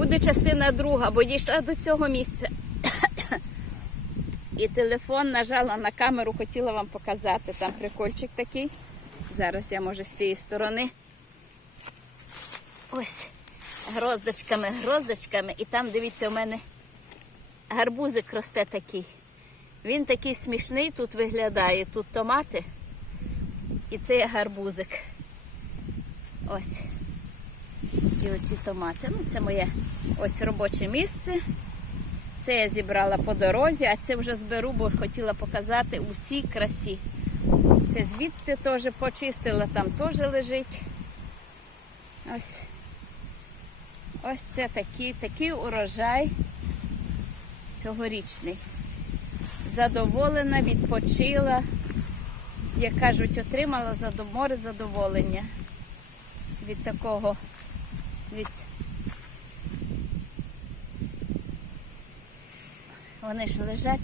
Буде частина друга, бо дійшла до цього місця. І телефон нажала на камеру, хотіла вам показати. Там прикольчик такий. Зараз я може з цієї сторони. Ось. Гроздочками, гроздочками. І там, дивіться, у мене гарбузик росте такий. Він такий смішний тут виглядає. Тут томати. І це є гарбузик. Ось. І оці томати. Ну, це моє ось робоче місце. Це я зібрала по дорозі, а це вже зберу, бо хотіла показати усі красі. Це звідти теж почистила, там теж лежить. Ось. Ось це такий, такий урожай цьогорічний. Задоволена, відпочила, як кажуть, отримала море задоволення від такого. Від... Вони ж лежать.